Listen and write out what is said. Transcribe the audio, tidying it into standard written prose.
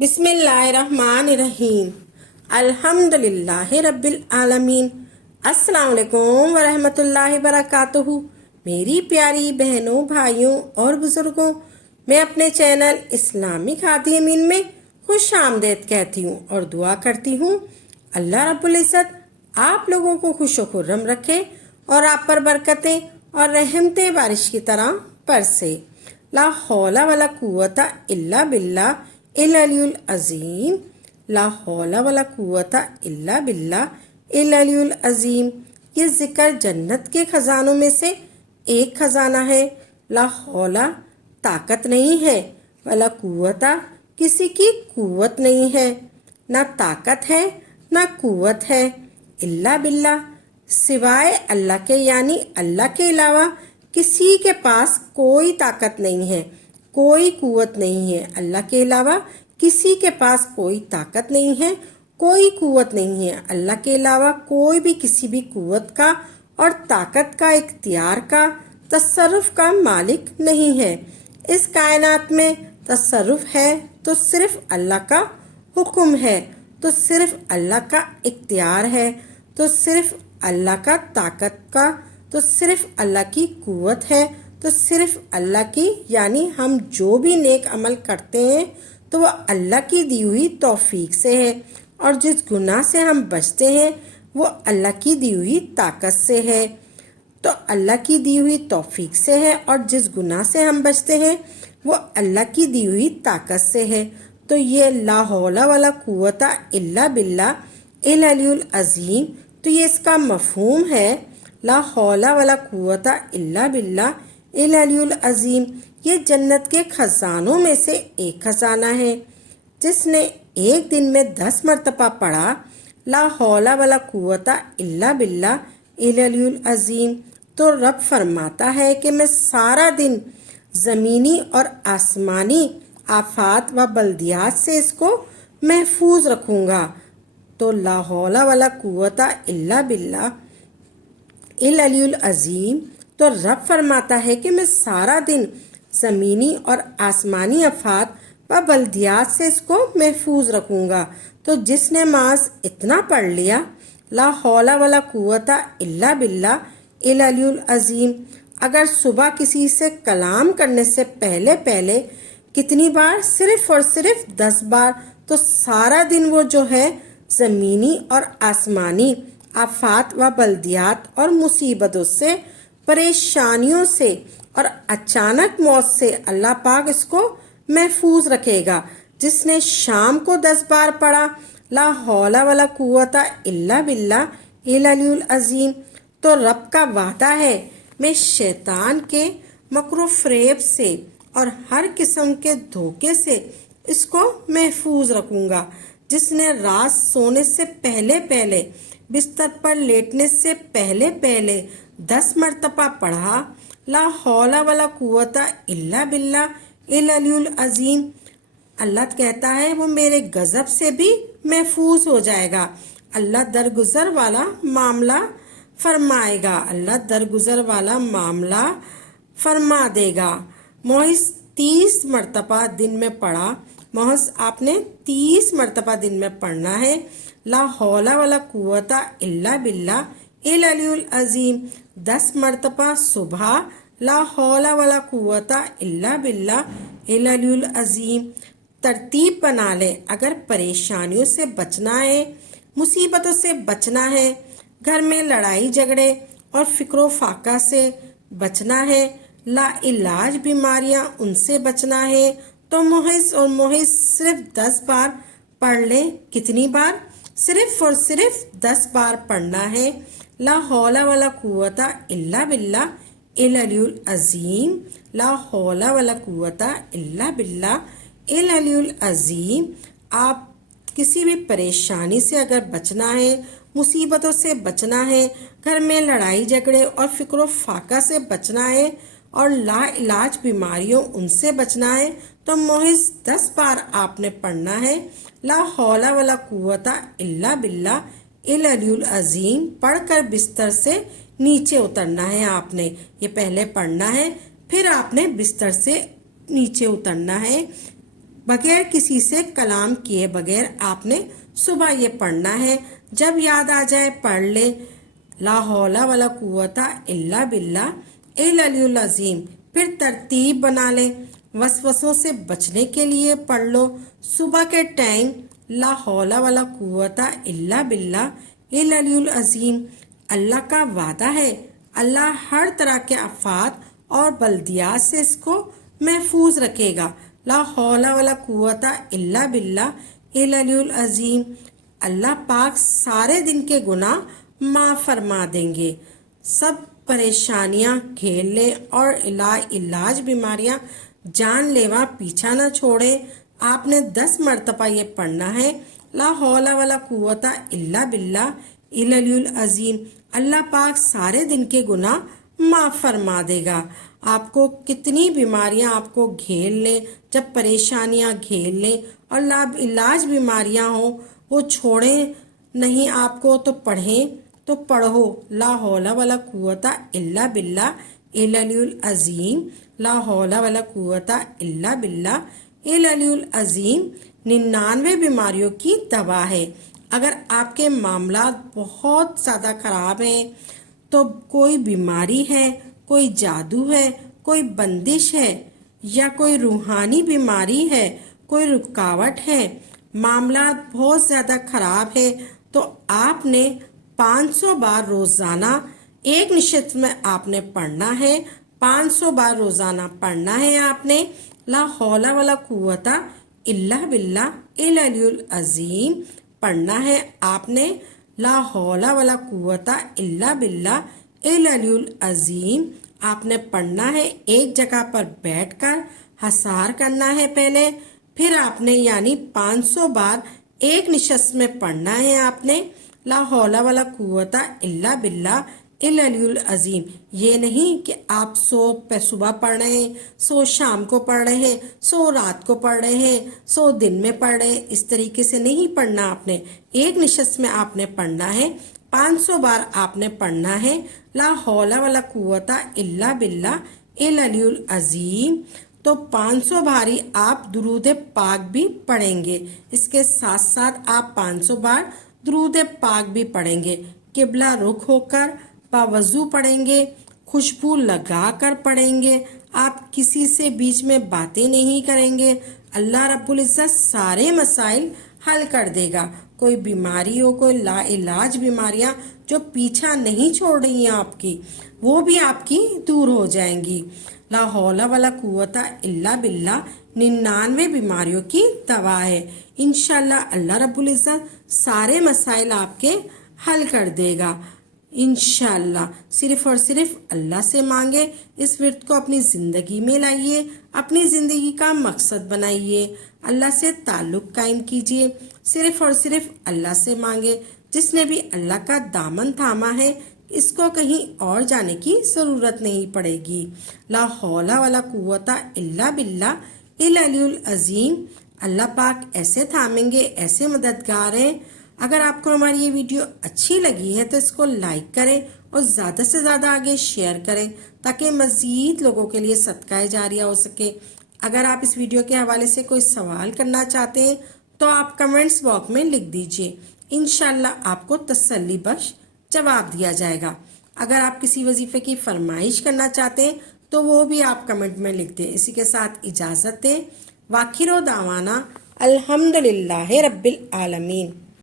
بسم اللہ الرحمن الرحیم الحمد للہ رب العالمین۔ السلام علیکم ورحمۃ اللہ وبرکاتہ۔ میری پیاری بہنوں، بھائیوں اور بزرگوں، میں اپنے چینل اسلامی ہادی امین میں خوش آمدید کہتی ہوں اور دعا کرتی ہوں اللہ رب العزت آپ لوگوں کو خوش و خرم رکھے اور آپ پر برکتیں اور رحمتیں بارش کی طرح برسے۔ لا حول ولا قوت الا باللہ العلی العظیم۔ لا حول ولا قوت الا باللہ العلی العظیم۔ یہ ذکر جنت کے خزانوں میں سے ایک خزانہ ہے۔ لا حول طاقت نہیں ہے، ولا قوت کسی کی قوت نہیں ہے، نہ طاقت ہے نہ قوت ہے، الا باللہ سوائے اللہ کے، یعنی اللہ کے علاوہ کسی کے پاس کوئی طاقت نہیں ہے، کوئی قوت نہیں ہے۔ اللہ کے علاوہ کسی کے پاس کوئی طاقت نہیں ہے، کوئی قوت نہیں ہے۔ اللہ کے علاوہ کوئی بھی کسی بھی قوت کا اور طاقت کا، اختیار کا، تصرف کا مالک نہیں ہے۔ اس کائنات میں تصرف ہے تو صرف اللہ کا حکم ہے، تو صرف اللہ کا اختیار ہے، تو صرف اللہ کا طاقت کا، تو صرف اللہ کی قوت ہے، تو صرف اللہ کی، یعنی ہم جو بھی نیک عمل کرتے ہیں تو وہ اللہ کی دی ہوئی توفیق سے ہے، اور جس گناہ سے ہم بچتے ہیں وہ اللہ کی دی ہوئی طاقت سے ہے، تو اللہ کی دی ہوئی توفیق سے ہے، اور جس گناہ سے ہم بچتے ہیں وہ اللہ کی دی ہوئی طاقت سے ہے۔ تو یہ لا حول ولا قوت الا باللہ العلی العظیم، تو یہ اس کا مفہوم ہے۔ لا حول ولا قوت الا باللہ العلی العظیم یہ جنت کے خزانوں میں سے ایک خزانہ ہے۔ جس نے ایک دن میں 10 مرتبہ پڑھا لا حول ولا قوت الا باللہ العلی العظیم، تو رب فرماتا ہے کہ میں سارا دن زمینی اور آسمانی آفات و بلدیات سے اس کو محفوظ رکھوں گا۔ تو لا حول ولا قوت الا باللہ العلی العظیم، تو رب فرماتا ہے کہ میں سارا دن زمینی اور آسمانی آفات و بلدیات سے اس کو محفوظ رکھوں گا۔ تو جس نے محض اتنا پڑھ لیا لا حول ولا قوت الا باللہ العلی العظیم، اگر صبح کسی سے کلام کرنے سے پہلے کتنی بار؟ صرف اور صرف 10 بار، تو سارا دن وہ جو ہے زمینی اور آسمانی آفات و بلدیات اور مصیبتوں سے، پریشانیوں سے اور اچانک موت سے اللہ پاک اس کو محفوظ رکھے گا۔ جس نے شام کو 10 بار پڑھا لا حول ولا قوت الا باللہ العلی العظیم، تو رب کا وعدہ ہے میں شیطان کے مکر و فریب سے اور ہر قسم کے دھوکے سے اس کو محفوظ رکھوں گا۔ جس نے رات سونے سے پہلے بستر پر لیٹنے سے پہلے 10 مرتبہ پڑھا لا حول ولا قوت الا باللہ العلی العظیم، اللہ کہتا ہے وہ میرے غضب سے بھی محفوظ ہو جائے گا۔ اللہ درگزر والا معاملہ فرمائے گا، اللہ درگزر والا معاملہ فرما دے گا۔ محض 30 مرتبہ دن میں پڑھا، محض آپ نے 30 مرتبہ دن میں پڑھنا ہے لا حول ولا قوت الا باللہ العلی العظیم۔ 10 مرتبہ صبح لا حول ولا قوت الا باللہ العلی العظیم۔ ترتیب بنا لے، اگر پریشانیوں سے بچنا ہے، مصیبتوں سے بچنا ہے، گھر میں لڑائی جھگڑے اور فکر و فاقہ سے بچنا ہے، لا علاج بیماریاں ان سے بچنا ہے، تو محض اور محض صرف 10 بار پڑھ لیں۔ کتنی بار؟ صرف اور صرف 10 بار پڑھنا ہے لا حول ولا قوت الا باللہ العلی العظیم۔ لا حول ولا قوت الا باللہ العلی العظیم۔ آپ کسی بھی پریشانی سے اگر بچنا ہے، مصیبتوں سے بچنا ہے، گھر میں لڑائی جھگڑے اور فکر و فاقہ سے بچنا ہے، اور لا علاج بیماریوں ان سے بچنا ہے، تو محض 10 بار آپ نے پڑھنا ہے لا حول ولا قوت الا باللہ العلی العظیم۔ پڑھ کر بستر سے نیچے اترنا ہے، آپ نے یہ پہلے پڑھنا ہے، پھر آپ نے بستر سے نیچے اترنا ہے۔ بغیر کسی سے کلام کیے بغیر آپ نے صبح یہ پڑھنا ہے۔ جب یاد آ جائے پڑھ لے، لا حول ولا قوت الا باللہ العلی العظیم۔ پھر ترتیب بنا لیں، وسوسوں سے بچنے کے لیے پڑھ لو صبح کے ٹائم لا حول ولا قوت الا باللہ العلی العظیم۔ اللہ کا وعدہ ہے، اللہ ہر طرح کے آفات اور بلدیات سے اس کو محفوظ رکھے گا۔ لا حول ولا قوت الا باللہ العلی العظیم۔ اللہ پاک سارے دن کے گناہ معاف فرما دیں گے، سب پریشانیاں گھیر لیں اور علاج بیماریاں جان لیوا پیچھا نہ چھوڑے۔ آپ نے 10 مرتبہ یہ پڑھنا ہے، لا حول ولا قوت الا باللہ العلی العظیم۔ اللہ پاک سارے دن کے گناہ معاف فرما دے گا۔ آپ کو کتنی بیماریاں آپ کو گھیر لیں، جب پریشانیاں گھیر لیں اور علاج بیماریاں ہوں وہ چھوڑیں نہیں آپ کو تو پڑھیں، تو پڑھو لا حول ولا قوت الا باللہ العلی العظیم، لا حول ولا قوت الا باللہ العلی العظیم۔ 99 بیماریوں کی دوا ہے۔ اگر آپ کے معاملات بہت زیادہ خراب ہیں، تو کوئی بیماری ہے، کوئی جادو ہے، کوئی بندش ہے یا کوئی روحانی بیماری ہے، کوئی رکاوٹ ہے، معاملات بہت زیادہ خراب ہے، تو آپ نے 500 بار روزانہ ایک نشست میں آپ نے پڑھنا ہے۔ 500 بار روزانہ پڑھنا ہے آپ نے لا حول ولا قوت الا باللہ العلی العظیم۔ پڑھنا ہے آپ نے لا حول ولا قوت الا باللہ العلی العظیم۔ آپ نے پڑھنا ہے ایک جگہ پر بیٹھ کر، حصار کرنا ہے پہلے، پھر آپ نے یعنی 500 بار ایک نشست میں پڑھنا ہے آپ نے لا حول ولا قوت الا باللہ العلی العظیم۔ یہ نہیں کہ آپ 100 صبح پڑھ رہے ہیں، 100 شام کو پڑھ رہے ہیں، 100 رات کو پڑھ رہے ہیں، 100 دن میں پڑھ رہے ہیں، اس طریقے سے نہیں پڑھنا آپ نے۔ ایک نشست میں آپ نے پڑھنا ہے، 500 بار آپ نے پڑھنا ہے لا حول ولا قوت الا باللہ العلی العظیم۔ تو 500 باری آپ درود پاک بھی پڑھیں گے، اس کے ساتھ ساتھ آپ 500 بار درود پاک بھی پڑھیں گے، قبلہ رخ ہو کر باوضو پڑھیں گے، خوشبو لگا کر پڑھیں گے، آپ کسی سے بیچ میں باتیں نہیں کریں گے۔ اللہ رب العزت سارے مسائل حل کر دے گا۔ کوئی بیماری ہو، کوئی لا علاج بیماریاں جو پیچھا نہیں چھوڑ رہی ہیں آپ کی، وہ بھی آپ کی دور ہو جائیں گی۔ لا حول ولا قوت الا باللہ 99 بیماریوں کی دوا ہے۔ انشاءاللہ اللہ رب العزت سارے مسائل آپ کے حل کر دے گا انشاءاللہ۔ صرف اور صرف اللہ سے مانگے، اس ورد کو اپنی زندگی میں لائیے، اپنی زندگی کا مقصد بنائیے، اللہ سے تعلق قائم کیجیے، صرف اور صرف اللہ سے مانگے۔ جس نے بھی اللہ کا دامن تھاما ہے، اس کو کہیں اور جانے کی ضرورت نہیں پڑے گی۔ لا حول ولا قوت الا باللہ العلی العظیم۔ اللہ پاک ایسے تھامیں گے، ایسے مددگار ہیں۔ اگر آپ کو ہماری یہ ویڈیو اچھی لگی ہے تو اس کو لائک کریں اور زیادہ سے زیادہ آگے شیئر کریں تاکہ مزید لوگوں کے لیے صدقہ جاریہ ہو سکے۔ اگر آپ اس ویڈیو کے حوالے سے کوئی سوال کرنا چاہتے ہیں تو آپ کمنٹس باکس میں لکھ دیجئے، انشاءاللہ آپ کو تسلی بخش جواب دیا جائے گا۔ اگر آپ کسی وظیفے کی فرمائش کرنا چاہتے ہیں تو وہ بھی آپ کمنٹ میں لکھ دیں۔ اسی کے ساتھ اجازت دیں، وآخر دعوانا الحمدللہ رب العالمین۔